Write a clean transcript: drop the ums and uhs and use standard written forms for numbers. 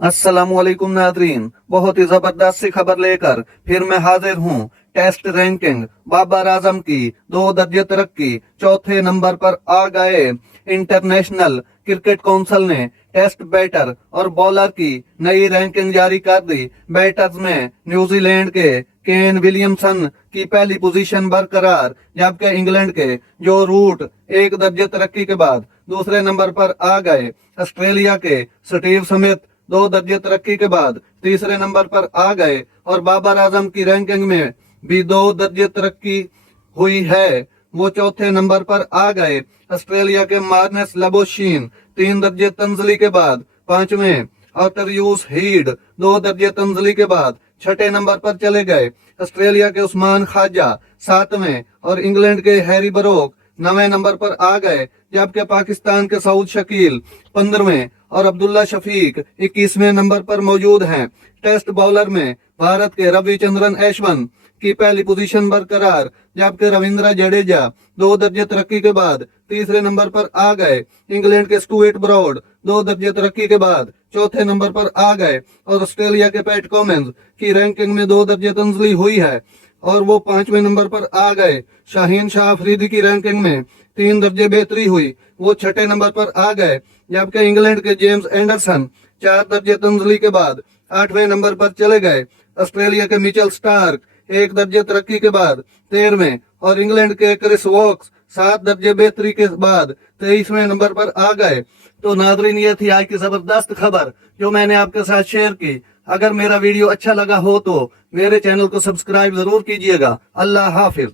अस्सलामुअलैकुम नादरीन, बहुत ही जबरदस्त सी खबर लेकर फिर मैं हाजिर हूँ। टेस्ट रैंकिंग बाबर आजम की 2 दर्जे तरक्की, चौथे नंबर पर आ गए। इंटरनेशनल क्रिकेट काउंसिल ने टेस्ट बैटर और बॉलर की नई रैंकिंग जारी कर दी। बैटर्स में न्यूजीलैंड के केन विलियमसन की पहली पोजीशन बरकरार, जबकि इंग्लैंड के जो रूट 1 दर्जे तरक्की के बाद दूसरे नंबर पर आ गए। ऑस्ट्रेलिया के स्टीव स्मिथ 2 दर्जे तरक्की के बाद तीसरे नंबर पर आ गए और बाबर आजम की रैंकिंग में भी 2 दर्जे तरक्की हुई है, वो चौथे नंबर पर आ गए। ऑस्ट्रेलिया के मार्नस लबोशीन 3 दर्जे तंजली के बाद पांचवें और तरयूस हीड 2 दर्जे तंजली के बाद छठे नंबर पर चले गए। ऑस्ट्रेलिया के उस्मान ख्वाजा 7वें और इंग्लैंड के हैरी ब्रोक 9वें नंबर पर आ गए, जबकि पाकिस्तान के सऊद शकील 15वें और अब्दुल्ला शफीक 21वें नंबर पर मौजूद हैं। टेस्ट बॉलर में भारत के रविचंद्रन अश्विन की पहली पोजीशन बरकरार, जबकि रविंद्र जडेजा 2 दर्जे तरक्की के बाद तीसरे नंबर पर आ गए। इंग्लैंड के स्टुअर्ट ब्रॉड 2 दर्जे तरक्की के बाद चौथे नंबर पर आ गए और ऑस्ट्रेलिया के पैट कमिंस की रैंकिंग में 2 दर्जे तंजली हुई है और वो 5वें नंबर पर आ गए। शाहीन शाह अफरीदी की रैंकिंग में 3 दर्जे बेहतरी हुई, वो छठे नंबर पर आ गए, जबकि इंग्लैंड के जेम्स एंडरसन 4 दर्जे तंजली के बाद 8वें नंबर पर चले गए। ऑस्ट्रेलिया के मिचेल स्टार्क 1 दर्जे तरक्की के बाद 13वें और इंग्लैंड के क्रिस वोक्स 7 दर्जे बेहतरी के बाद 23वें नंबर पर आ गए। तो नादरीन, ये थी आज की जबरदस्त खबर जो मैंने आपके साथ शेयर की। अगर मेरा वीडियो अच्छा लगा हो तो मेरे चैनल को सब्सक्राइब जरूर कीजिएगा। अल्लाह हाफिज।